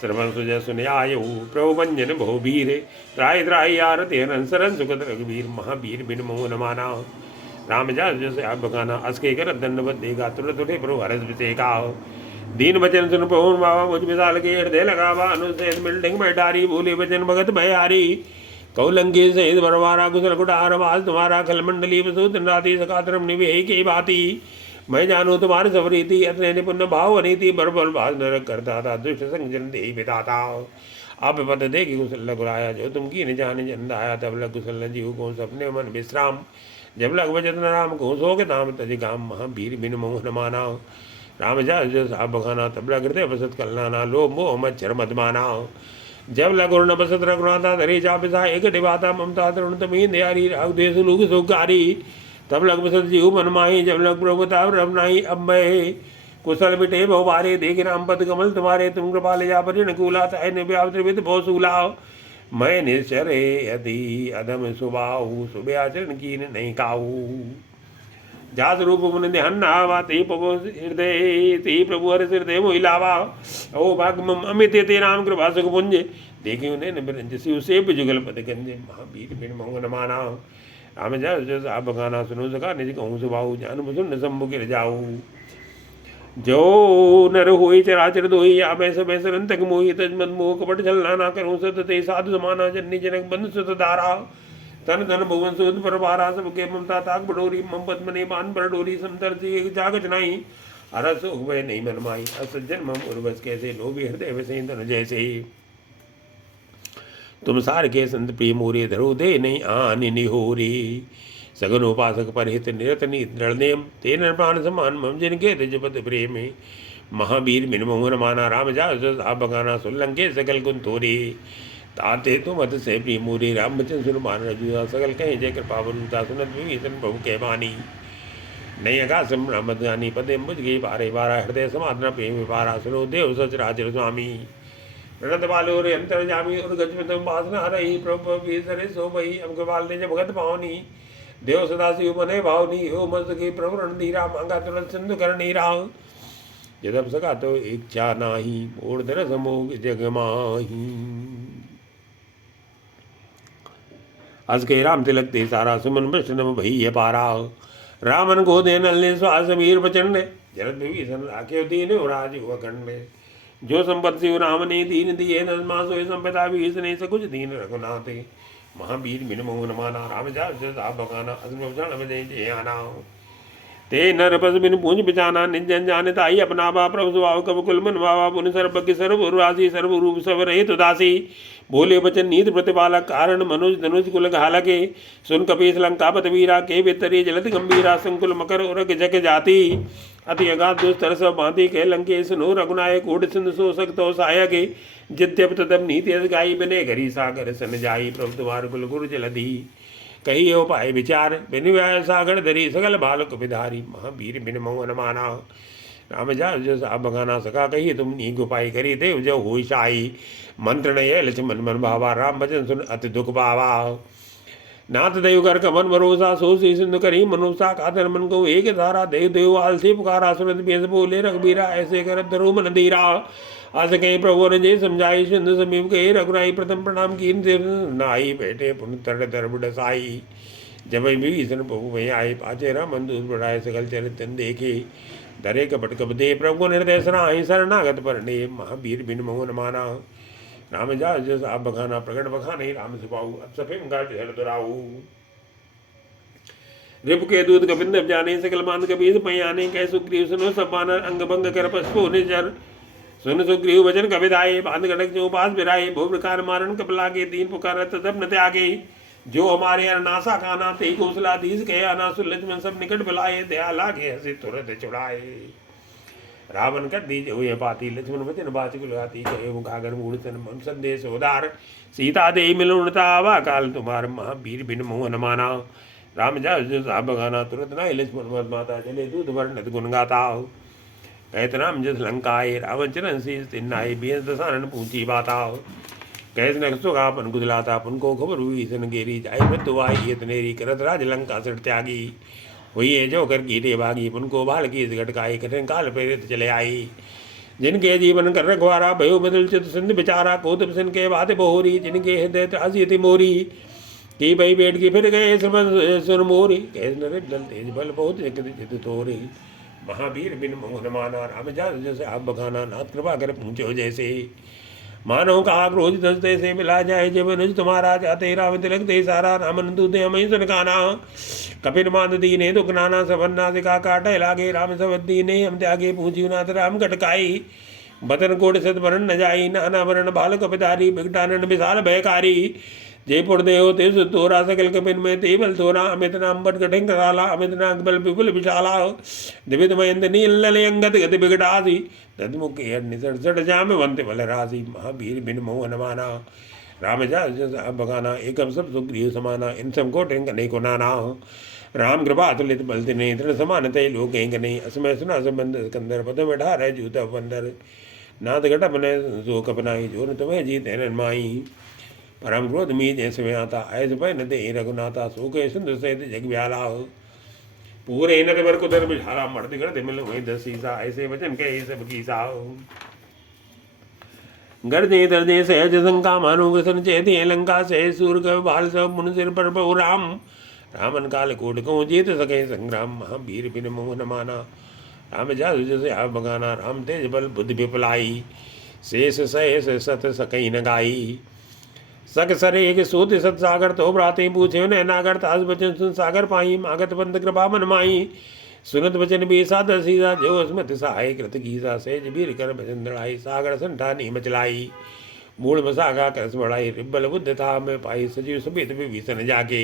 श्रवण सुजय सुनयायु, प्रभु भंजन बहु वीर। त्राय त्राय आरति हरन, सरन सुखद रघुवीर। महावीर बिन मोहन माना, राम जस आप बखाना। असके कर दंडवत देगा, तुरत उठे प्रभु हरस बिसेका। दीन वचन सुन प्रभु बाबा, मुझ विशाल के हृदय लगावा। अनुसेन बिल्डिंग बैठारी, बोले वचन भगत भयारी। कौलंगी सहित बरवारा, कुशल कुटार वास तुम्हारा। खल मंडली वसूत राति, सका धर्म निवेही की भांति। मैं जानू तुम्हारे सब रीति, अतने निपुण भाव रीति। बरबल भास नरक करता था, दुष्ट संग जन दे बिताता। आप पद देखी कुशल लगुराया, जो तुम की न जाने जन आया। तब लग कुशल न जीव को सपने मन विश्राम। जब लग वचन राम को सो के धाम तज गाम। महावीर बिन मोहन माना, राम जस आप बखाना। तब लग हृदय बसत कलनाना, लोभ मोह मच्छर मत माना। जब लग न बसत रघुनाथा, धरे चाप एक डिबाता। ममता तरुण तमीन दयारी, राग देश लूग सुकारी। तब लग बसत जीव मन माही, जब लग प्रभुताव रब नाही। अब मैं कुशल बिटे बहुबारे, देख राम पद कमल तुम्हारे। तुम कृपा ले जा परिण कूला, तय निव्याव त्रिविध बहु सूला। मैं निश्चरे यदि अधम सुबाहु, सुबह आचरण कीन नहीं काऊ। जास रूप मुन ध्यान नावा, ते प्रभु हृदय ते प्रभु हर हृदय मोहि लावा। ओ भाग मम अमित ते राम कृपा सुख पुंज, देखी उन्हें न बिरंज शिव से जुगल पद गंज। महावीर बिन मोहन माना, राम जस आप बखाना। सुनो सका निज कहूँ सुभाऊ, जान मुझुन शंभु गिर जाऊ। जो नर होई चराचर दोई, आबै सब सरन तक मोहि। तजमत मोह कपट छलना ना करूँ, सत ते साधु समाना। जननी जनक बंधु सुत धारा, तन धन भुवन सुध परवारा। सबके ममता ताक बडोरी, मम पद्मने मान पर डोरी। समतर से जागत नाही, अरस हुए नहीं मन माई। असज्जन मम उर्वस कैसे, लोभी हृदय वसे धन जैसे। तुम सार के संत प्रिय मोरे, धरो दे नहीं आन निहोरे। सगन उपासक पर हित निरत निम, तेन प्राण समान मम जिनके जपत प्रेम। महावीर बिन मोहन माना, राम जस आप बखाना। सुलंके सकल गुण तोरे, ताते तुम अत से प्रिय मोरे। राम बचन सुन मान रजुआ, सकल कहे जय कृपा बनुता। सुनत विभीषण प्रभु के बानी, नहीं अगासम राम जानी। पदे मुझ गई बारे बारा, हृदय समाधना प्रेम पारा। सुनो देव सचराचर स्वामी, प्रणत बालो रे अंतर जामी। और गज में तुम वासना रही, प्रभु सरे सो भई। अब कृपाल ने जब भगत पावनी, देव सदा शिव मने भावनी। हो मस्त की प्रवरण धीरा, मांगा तुरंत सिंधु कर नीरा। जदब सका तो इच्छा नाही, मोड़ दरस मोग जग माही। हस के राम तिलक ते सारा, सुमन वैष्णव भई पारा। रामन को दे नल श्वास वीर प्रचंड, जरद विभीषण राखे दीन राज हुआ खंड। जो संपत्ति शिव राम ने दीन दिए, नरमा सोई संपदा विभीषण सकुच दीन रघुनाथे। महावीर बिन मोहन माना, राम जस आप बखाना। असम आना, ते नर पस बिन पूंज बिचाना निजन जाने ताई अपना बा प्रभु स्वभाव कब कुल मन बाबा पुन सर्वज्ञ सर्वराशि सर्वरूप सब रहित उदासी बोले वचन नीत प्रतिपालक कारण मनुज धनुज कुल घालके सुन कपीस लंका पतवीरा के बेतरी जलत गंभीरा संकुल मकर उरग जग जाति अति अगाध दुस्तर सब भांति के लंके सुनो रघुनायक कूट सिंधु शोषक तो सहायक जिद्यप तदम नीति गाई बने घरी सागर सन जाई प्रभु तुम्हार कुल गुरु जलधि कही उपाय विचार बिन व्याय सागर धरी सकल बालक विधारी महावीर बिन मोहन माना राम जा जो साब बगाना सका कही तुम नी उपाय करी देव जो हो शाही मंत्र नय लक्ष्मण मन भावा राम भजन सुन अति दुख पावा नाथ देव कर कमन भरोसा सो सी सिंधु करी मनुषा कातर मन को एक धारा देव देव आलसी पुकारा सुनत बेस बोले रघुबीरा ऐसे कर धरो मन धीरा आज कहीं प्रभु ने जय समझाई सिंधु समीप गए रघुनाई प्रथम प्रणाम की नाई बैठे पुन तर दर साई जब विभीषण प्रभु में आए पाचे राम दूत बढ़ाए सकल चरित्र देखे धरे कपट कप दे प्रभु निर्दय सराही शरणागत पर ने महावीर बिन मोहन माना राम जा जस आप बखाना प्रकट बखाने राम सुपाऊ अब सफेम गाट हर दुराऊ रिप के दूध कबिंद जाने सकल मान कबीर पयाने कै सुग्रीव सुनो सब बानर अंग भंग कर पशु निजर सुन सुग्रीव वचन कविदाये बांध गड़क जो पास बिराए भू प्रकार मारण कपलागे दीन पुकार तदप न त्यागे जो हमारे अनासा खाना ते कौशलाधीश कहे अनासुर लक्ष्मण सब निकट बुलाए दया लागे हंसी तुरंत चुड़ाए रावण कर दीजे हुए पाती लक्ष्मण वचन बाचक लगाती कहे मुखागर मूर्तन मन संदेश उदार सीता दे मिलुणता वा काल तुम्हार महावीर बिन मोहन माना राम जा साब बगाना तुरंत नाय लक्ष्मण मत माता चले दूध वर्णत गुण गाता कहत राम जस लंकाए रावण चरण शीस तिन्नाए बेस दसानन पूछी बाता कैस न सुगा पन गुदलाता पुन को खबर हुई सन गेरी जाय मृत्यु आई तनेरी करत राज लंका सट त्यागी हुई है जो कर कीटे भागी पुन को बाल की घटकाई कठिन काल प्रेरित चले आई जिनके जीवन कर रखवारा भयो बदल चित सिंध बिचारा कोतब सिंह के बात बहोरी जिनके हृदय त्रासी थी मोरी की भई बैठ की फिर गए सुन मोरी कैस न दल तेज बल बहुत जित तोरी महावीर बिन मोहन माना राम जा जैसे आप बखाना नाथ कृपा कर पूछो जैसे मानो का क्रोध दस्ते से मिला जाए जब अनुज तुम्हारा जाते राम तिलक दे सारा राम नंदू दे हमें सुनकाना कपिल माद दीने दुख नाना सबन्ना सिका काटे लागे राम सब दीने हम त्यागे पूछी नाथ राम कटकाई बतन कोट सत वरण न जाई नाना वरण बाल कपितारी बिगटानन विशाल भयकारी जयपुर देहो ते तोरा सकल कपिन में ते बल तोरा अमित नाम बट कठिन कराला अमित नाग बल विपुल विशाला दिवित मयंद नील लले अंगत गति बिगड़ासी तदमुख निसट जाम वंत बल राशि महावीर बिन मोहन माना राम जा बगाना एकम सब सुग्रीव समाना इन सब को टेंग नहीं को नाना राम कृपा तुलित बलते नहीं दृढ़ समान तय लोग नहीं असमय सुना संबंध कंदर पद में ढा रहे जूता बंदर नाथ घट अपने सो कपनाई जोर तुम्हें जीते माई परम क्रोध मी जैसे में आता ऐसे पै न दे रघुनाथा सो के सुंदर सहित जग व्याला पूरे नर बर को दर बिछारा मर्द करते मिल वही दसीसा ऐसे वचन कहे सब की सा गर्दे दर्दे सहज शंका मानो कृष्ण चेती लंका से सूर का बाल सब मुन सिर पर बहु राम रामन काल कोट को जीत सके संग्राम महावीर बिन मोहन माना राम जा जैसे आप बगाना राम तेज बल बुद्धि विपलाई शेष सहेस सत सकई न गाई सक सरे एक सूत सत सागर तो भ्राते पूछे न नागर ताज बचन सुन सागर पाई मागत बंद कृपा मन माई सुनत वचन भी साध सीधा जो अस्मत सहाय कृत गीसा सेज वीर कर भजन दड़ाई सागर संठा नी मचलाई मूल मसागा करस बढ़ाई रिब्बल बुद्ध था मैं पाई सजीव सबित विभीषण जाके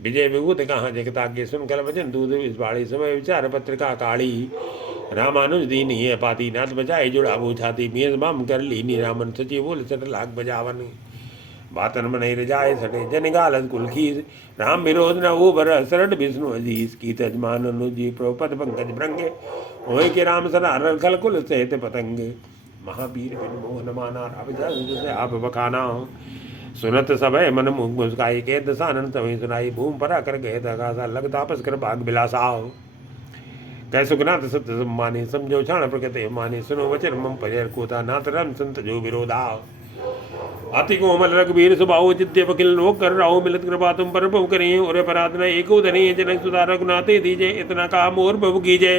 विजय विभूत कहाँ जगता के सुन कल वचन दूध विस्वाड़ी समय विचार पत्रिका काली रामानुज दीन ही पाती नाथ बजाए जुड़ा बू छाती मेज बाम कर लीनी रामन सचिव बोल सट लाख बजावन बातन मनाई रजाए सटे जन गालत कुल खीस राम विरोध न वो बर सरट विष्णु अजीज की तजमान अनुजी प्रोपद पंकज भ्रंगे होए के राम सदा रखल कुल सहित पतंग महावीर बिन मोहन माना अब जैसे आप बखाना सुनत सबय मन मुख मुस्काई के दसानन सभी सुनाई भूम परा कर गए दगासा लग तापस कर भाग बिलासा कह सुखनाथ सत्य सम्मानी समझो क्षण प्रकृति मानी सुनो वचन मम परिहर कोता नाथ रम संत जो विरोधा अति कोमल रघुवीर सुबाहु जिद्य वकिल लोक कर राहु मिलत कृपा तुम पर बहु करें और अपराधना एको धनी जनक सुधा रघुनाथे दीजे इतना का मोर बहु कीजे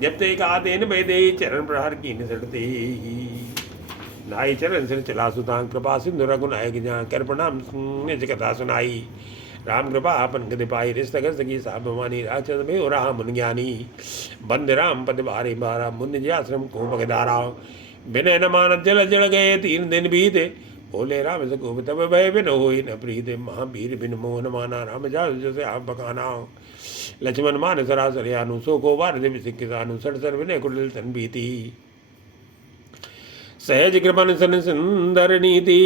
जब ते का देन भय दे चरण प्रहार की निसटते नाई चरण सिर चला सुधां कृपा सिंधु रघुनायक जहाँ कर प्रणाम निज कथा सुनाई राम कृपा आपन गति पाई रिश्तगत की साप भवानी राक्षस में राम मुन ज्ञानी बंद राम पद भारे मारा मुनि जी आश्रम को भगदारा विनय न मान जल जल गए 3 दिन बीते बोले राम सको तब भय बिन हो न प्रीत महावीर बिन मोहन माना राम जा जैसे आप बकाना लक्ष्मण मान सरासर अनु सो को वार देव सिक्किसानु सड़सर विनय कुटिल तन बीती सहज कृपन सन सुंदर नीति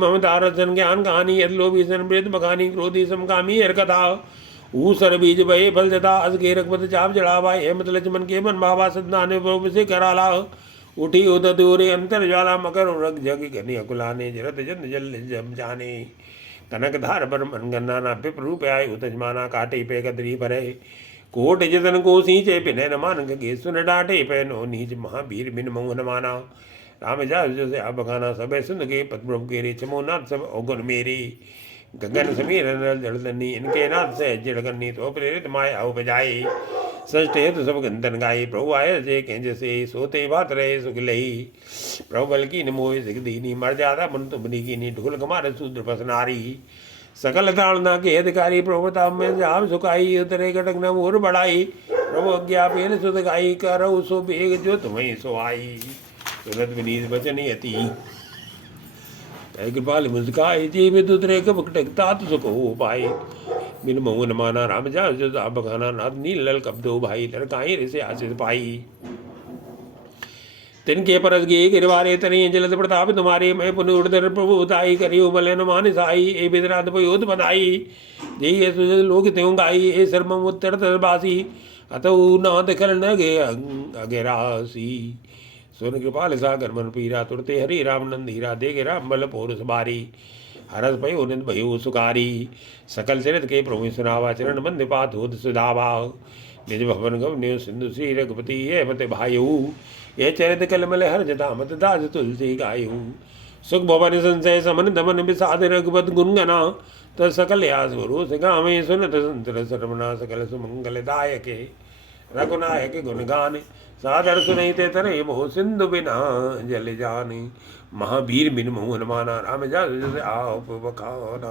ममता रसन ज्ञान कहानी यदलोभी सन वृद्ध बखानी क्रोधी समकामी हर कथा ऊसर बीज भय फल जता अस के रकबत चाप जड़ावा हेमत लक्ष्मण के मन भावा सदनाने प्रभु से कराला उठी उदत उरे अंतर ज्वाला मकर रग जग घनी अकुलाने जरत जन जल जम जाने कनक धार पर मन गन्ना ना पिप रूप आय उतजमाना काटे पे कदरी भरे कोट जतन को सींचे पिने न मान के सुन डांटे पे नो नीच महावीर बिन मोहन माना राम जा जैसे आप बखाना सब सुन के पद्म के रे चमो नाथ सब अवगुण मेरे गगन समीर जड़नी इनके नाथ से जड़गनी तो प्रेरित माया उपजाए सष्टे तो सब गंधन गाये प्रभु आय जे कह जैसे सोते बात रहे सुख लही प्रभु बल की मोह सिख दीनी मर जाता मन तुम की नी ढोल कमार सूद्र पसनारी सकल ताड़ना के अधिकारी प्रभुता में जाम सुखाई उतरे कटक न मोर बढ़ाई प्रभु अज्ञा पेन सुध गाई कर सो बेग जो तुम्हें सो आई सुरत विनीत वचन यति कृपाल मुस्काई जी विदुतरे कपटक तात सुख हो पाए बिन मोहन माना राम जा जो आप बखाना नाथ नील लल कब दो भाई लड़काई ऋषि आशीष पाई तिनके परस गे गिरवारे तने जलद प्रताप तुम्हारे मैं पुन उड़धर प्रभु उताई करियो बलन मान साई ए बिदरात पयोध बनाई जय ये सुजल लोक त्यों गाई ए शर्मम उत्तर तरबासी अतौ नाथ खल न गे अगेरासी सुन कृपाल सागर मन पीरा तुरते हरि राम नंद हीरा देगे राम बल पोरस बारी हरस भयो निंद भयो सुकारी सकल चरित के प्रभु सुनावा चरण बंद पात होद सुधावा निज भवन गवन्यो सिंधु श्री रघुपति ये मत भायु ये चरित कलमल हर जता मत दास तुलसी गायु सुख भवन संशय समन दमन विषाद रघुपत गुणगना तत् सकल यास गुरु सिंगामे सुनत संतर सर्वना सकल सुमंगल दायके रघुनायक गुणगान सादर सुनते तरे मोह सिंधु बिना जल जाने महावीर बिन मोहन माना राम जा आप बखाना।